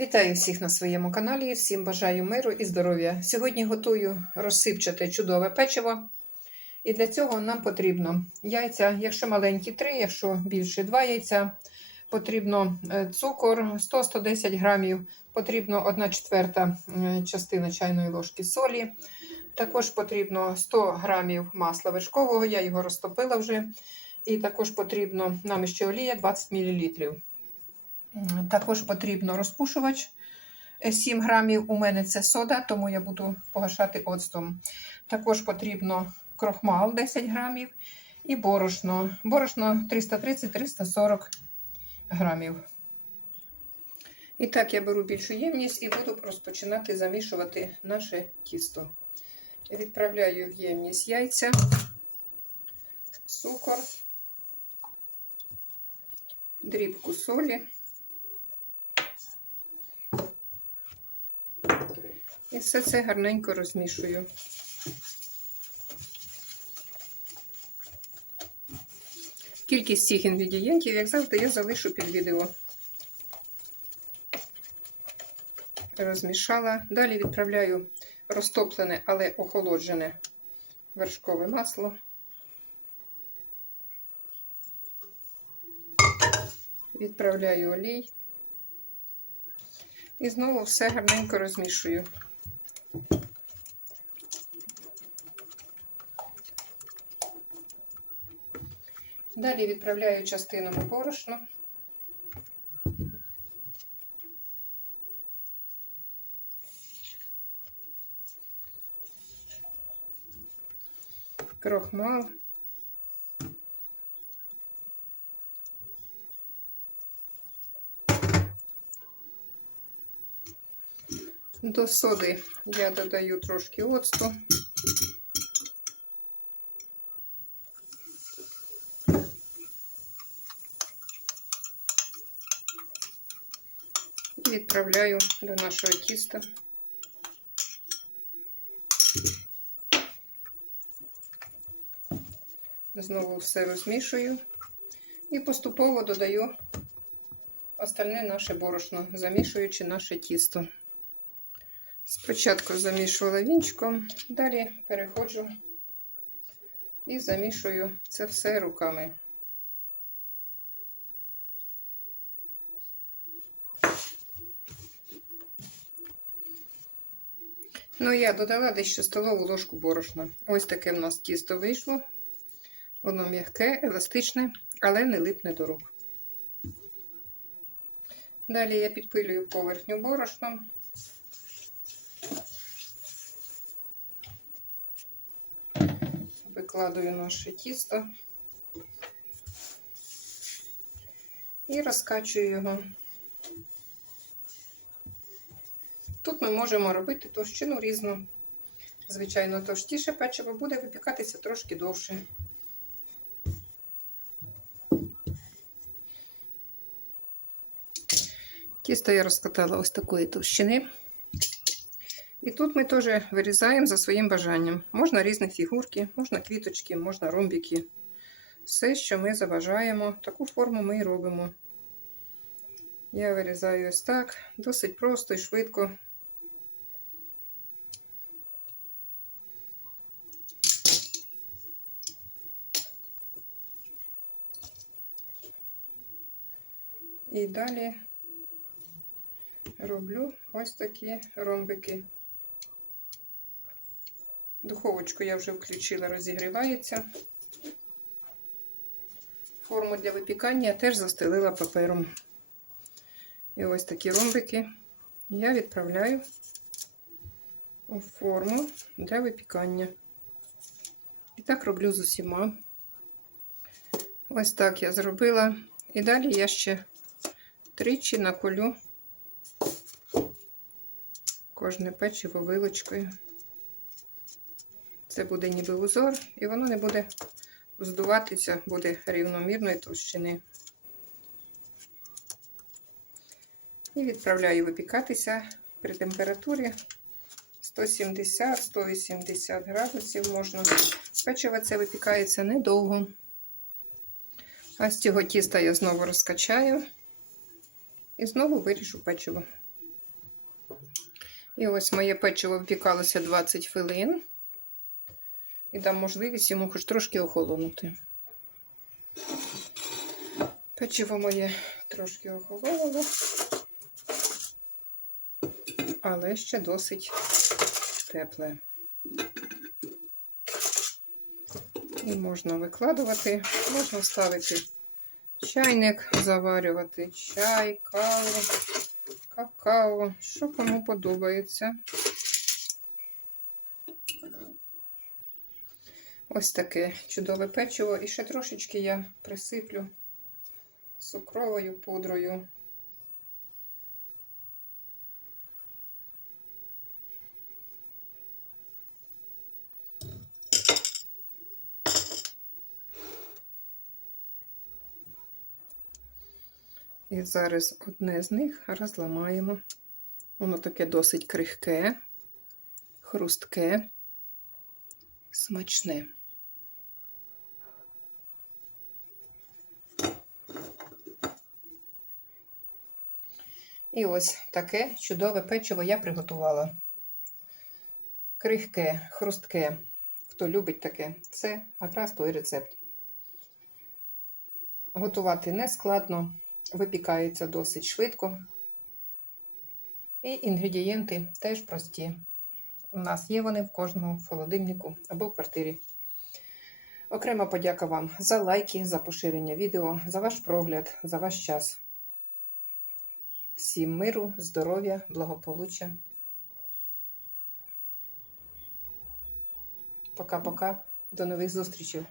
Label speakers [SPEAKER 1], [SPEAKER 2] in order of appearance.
[SPEAKER 1] Вітаю всіх на своєму каналі. Всім бажаю миру і здоров'я. Сьогодні готую розсипчате чудове печиво. І для цього нам потрібно яйця, якщо маленькі 3, якщо більше 2 яйця. Потрібно е, цукор 100-110 грамів, потрібно 1 четверта е, частина чайної ложки солі. Також потрібно 100 грамів масла вершкового, я його розтопила вже. І також потрібно нам ще олія 20 мл. Також потрібно розпушувач 7 грамів. У мене це сода, тому я буду погашати оцтом. Також потрібно крохмал 10 грамів і борошно. Борошно 330-340 грамів. І так, я беру більшу ємність і буду розпочинати замішувати наше тісто. Відправляю в ємність яйця, цукор, дрібку солі. І все це гарненько розмішую. Кількість цих інгредієнтів, як завжди, я залишу під відео. Розмішала. Далі відправляю розтоплене, але охолоджене вершкове масло. Відправляю олій. І знову все гарненько розмішую. Далі відправляю частину борошно. Крохмал. До соди я додаю трошки оцту. Відправляю до нашого тіста. Знову все розмішую і поступово додаю остальне наше борошно, замішуючи наше тісто. Спочатку замішувала вінчиком, далі переходжу і замішую це все руками. Ну, я додала дещо столову ложку борошна. Ось таке в нас тісто вийшло. Воно м'яке, еластичне, але не липне до рук. Далі я підпилюю поверхню борошном. Викладую наше тісто і розкачую його. Тут ми можемо робити товщину різну. Звичайно, товстіше печиво буде випікатися трошки довше. Тісто я розкатала ось такої товщини. І тут ми теж вирізаємо за своїм бажанням. Можна різні фігурки, можна квіточки, можна ромбики. Все, що ми заважаємо, таку форму ми і робимо. Я вирізаю ось так, досить просто і швидко. І далі роблю ось такі ромбики. Духовочку я вже включила, розігрівається. Форму для випікання теж застелила папером. І ось такі ромбики я відправляю у форму для випікання. І так роблю з усіма. Ось так я зробила. І далі я ще тричі наколю кожне печиво вилочкою. Це буде ніби узор, і воно не буде здуватися, буде рівномірної товщини. І відправляю випікатися при температурі 170-180 градусів можна. Печиво це випікається недовго. А з цього тіста я знову розкачаю і знову виріжу печиво. І ось моє печиво впікалося 20 хвилин. І дам можливість йому хоч трошки охолонути. Печиво моє трошки охололо, але ще досить тепле. І можна викладувати, можна ставити чайник, заварювати чай, каву, какао, що кому подобається. Ось таке чудове печиво. І ще трошечки я присиплю цукровою пудрою. І зараз одне з них розламаємо. Воно таке досить крихке, хрустке, смачне. І ось таке чудове печиво я приготувала. Крихке, хрустке. Хто любить таке, це якраз той рецепт. Готувати не складно, випікається досить швидко. І інгредієнти теж прості. У нас є вони в кожному холодильнику або в квартирі. Окрема подяка вам за лайки, за поширення відео, за ваш прогляд, за ваш час. Всім миру, здоров'я, благополуччя. Пока-пока. До нових зустрічей.